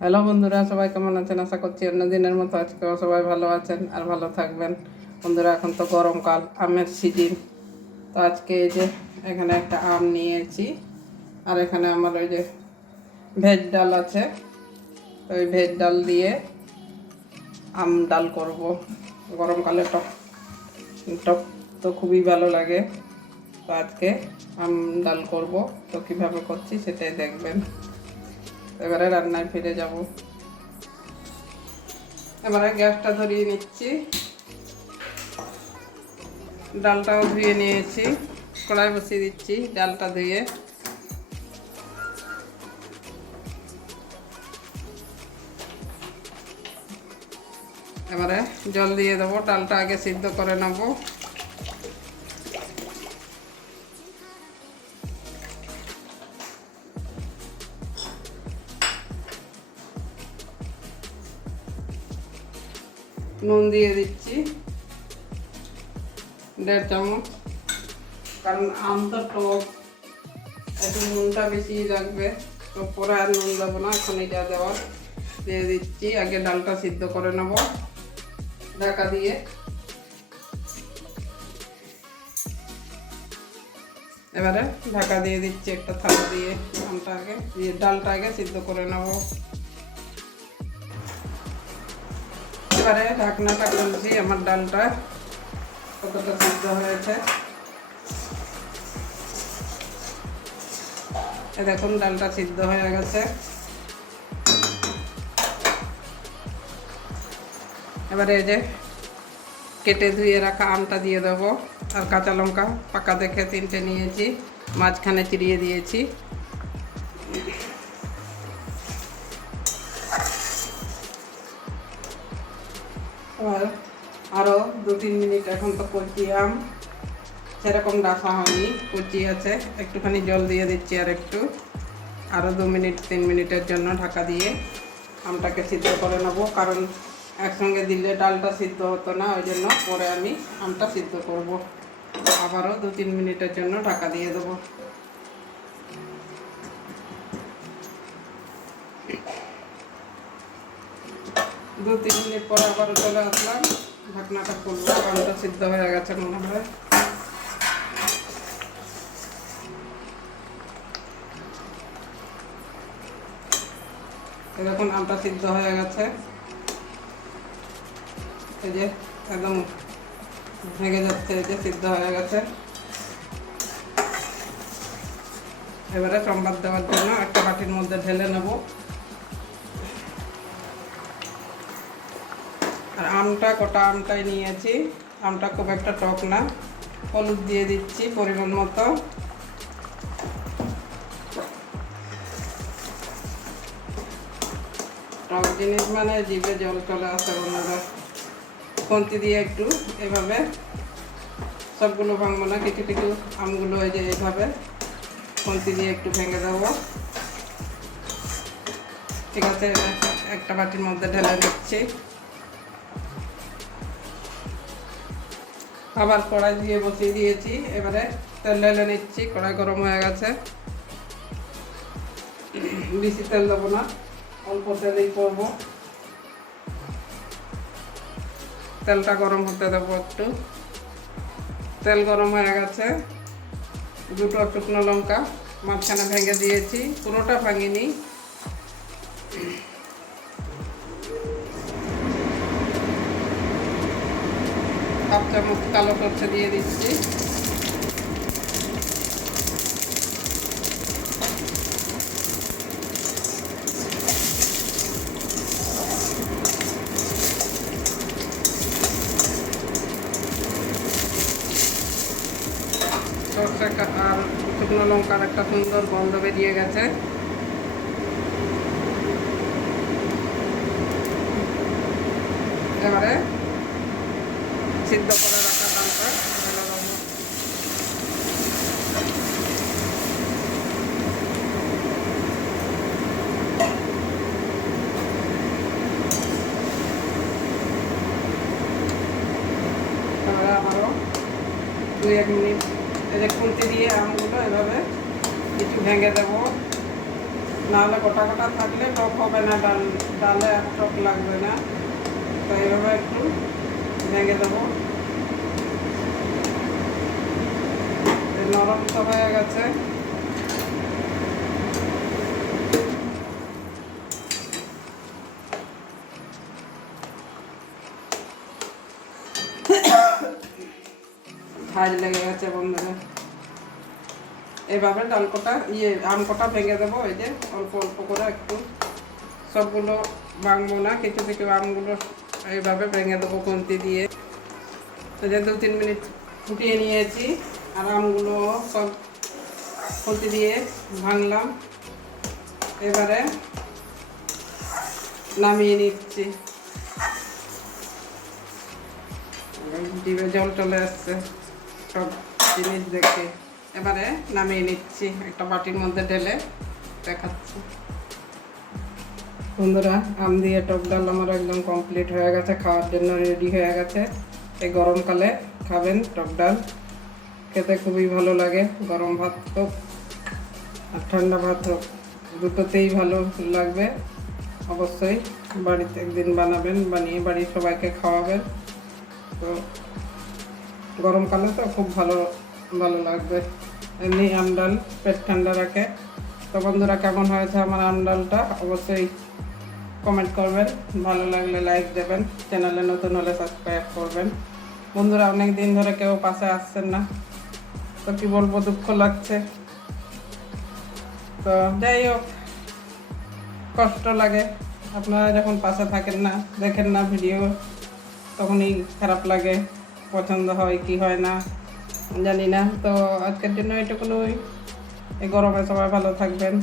Hello বন্ধুরা, সবাই কেমন আছেন? আশা করছি অন্য দিনের মতো আজকেও সবাই ভালো আছেন আর ভালো থাকবেন। বন্ধুরা, এখন তো গরমকাল, আমের সিজন। তো আজকে এই যে এখানে একটা আম নিয়েছি, আর এখানে আমার ওই যে ভেজ ডাল আছে। ওই ভেজ ডাল দিয়ে আম ডাল করব। গরমকালে টক টক তো খুবই ভালো লাগে। তো আজকে আম ডাল করব। তো কীভাবে করছি সেটাই দেখবেন। এবারে রান্নায় ফিরে যাব। এবারে গ্যাসটা ধরিয়ে নিচ্ছি। ডালটাও ধুয়ে নিয়েছি। কড়াই বসিয়ে দিচ্ছি ডালটা ধুয়ে। এবারে জল দিয়ে দেবো, ডালটা আগে সিদ্ধ করে নেব। নুন দিয়ে দিচ্ছি। দেড় চামচ। কারণ আম তো টক। একটু নুনটা বেশি রাখবে তো পরে আর নুন দেবো না, এখন এটা দেওয়ার। দিয়ে দিচ্ছি, আগে ডালটা সিদ্ধ করে নেব। ঢাকা দিয়ে। এবারে ঢাকা দিয়ে দিচ্ছি একটা থালা দিয়ে আমটা আগে। দিয়ে ডালটা আগে সিদ্ধ করে নেব। এবারে ঢাকনাটা খুলছি আমার ডালটা কতটা সিদ্ধ হয়েছে। দেখুন, ডালটা সিদ্ধ হয়ে গেছে। এবারে এই যে কেটে ধুয়ে রাখা আমটা দিয়ে দেবো, আর কাঁচা লঙ্কা পাকা দেখে তিনটে নিয়েছি, মাঝখানে চিরিয়ে দিয়েছি। দু তিন মিনিট এখন তো কচি আম সেরকম ডাসা হয়নি, কচি আছে। একটুখানি জল দিয়ে দিচ্ছি আর একটু। আরও দু মিনিট, তিন মিনিটের জন্য ঢাকা দিয়ে আমটাকে সিদ্ধ করে নেব। কারণ একসঙ্গে দিলে ডালটা সিদ্ধ হতো না, ওই জন্য পরে আমি আমটা সিদ্ধ করব। আবারও দু তিন মিনিটের জন্য ঢাকা দিয়ে দেবো। দু তিন মিনিট পরে আবারও চলে আসলাম। ঢাকনাটা খুলবো আমটা সিদ্ধ হয়ে গেছে মনে হয়। এরকম আলটা সিদ্ধ হয়ে গেছে। এই যে একদম ভেঙে যাচ্ছে, এই যে সিদ্ধ হয়ে গেছে। এবারে সম্বাদ দেওয়ার জন্য একটা বাটির মধ্যে ঢেলে নেব। আর আমটা কটা আমটাই নিয়েছি। আমটা খুব একটা টক না। হলুদ দিয়ে দিচ্ছি পরিমাণ মতো। টক জিনিস মানে জিভে জল চলে আসে বন্ধুরা। খন্তি দিয়ে একটু এভাবে। সবগুলো ভাঙবো না, কিছু কিছু আমগুলো ওই যে এইভাবে খন্তি দিয়ে একটু ভেঙে দেবো। ঠিক আছে, একটা বাটির মধ্যে ঢেলে দিচ্ছি। আবার কড়াই দিয়ে বসিয়ে দিয়েছি। এবারে তেল ঢেলে নিচ্ছি, কড়াই গরম হয়ে গেছে। বেশি তেল দেবো না, অল্প তেলেই করব। তেলটা গরম হতে দেবো একটু। তেল গরম হয়ে গেছে। দুটো শুকনো লঙ্কা মাঝখানে ভেঙে দিয়েছি, পুরোটা ভাঙিনি। হাফ চামচ কালো সরষে দিয়ে দিচ্ছি। সরষে আর শুকনো লঙ্কার একটা সুন্দর গন্ধ বেরিয়ে গেছে। এবারে সিদ্ধ করে রাখা ডালটা তাহলে দুই এক মিনিট এই যে খুন্তি দিয়ে আমগুলো এভাবে কিছু ভেঙে দেবো। নাহলে গোটা গোটা থাকলে টক হবে না, ডাল ডালে টক লাগবে না। তো এইভাবে একটু ভেঙে দেবো। নরম তো হয়ে গেছে। ঝাঁজ লেগে গেছে বন্ধুরা। এভাবে ডাল কটা ইয়ে আম কটা ভেঙে দেবো, এই যে অল্প অল্প করে একটু। সবগুলো ভাঙবো না কিছু কিছু আমগুলো এইভাবে ভেঙে দেবো খুন্তি দিয়ে। যে দু তিন মিনিট ফুটিয়ে নিয়েছি, আর আমগুলো সব খুন্তি দিয়ে ভাঙলাম। এবারে নামিয়ে নিচ্ছি। ডিবে জল চলে আসছে, সব জিনিস দেখে। এবারে নামিয়ে নিচ্ছি, একটা বাটির মধ্যে ঢেলে দেখাচ্ছি। বন্ধুরা, আম দিয়ে টক ডাল আমার একদম কমপ্লিট হয়ে গেছে, খাওয়ার জন্য রেডি হয়ে গেছে। এই গরমকালে খাবেন টক ডাল, খেতে খুবই ভালো লাগে, গরম ভাত হোক আর ঠান্ডা ভাত হোক, দুটোতেই ভালো লাগবে। অবশ্যই বাড়িতে একদিন বানাবেন, বানিয়ে বাড়ির সবাইকে খাওয়াবেন। তো গরমকালে তো খুব ভালো ভালো লাগবে। এমনি আম ডাল পেট ঠান্ডা রাখে। তো বন্ধুরা, কেমন হয়েছে আমার আম ডালটা? অবশ্যই কমেন্ট করবেন, ভালো লাগলে লাইক দেবেন চ্যানেলে নতুন হলে সাবস্ক্রাইব করবেন। বন্ধুরা, অনেক দিন ধরে কেউ পাশে আসছেন না, তো কি বলব, দুঃখ লাগছে। তো যাই হোক, কষ্ট লাগে, আপনারা যখন পাশে থাকেন না, দেখেন না ভিডিও তখনই খারাপ লাগে, পছন্দ হয় কি হয় না, জানি না। তো আজকের জন্য এটুকুনই। এই গরমে সবাই ভালো থাকবেন।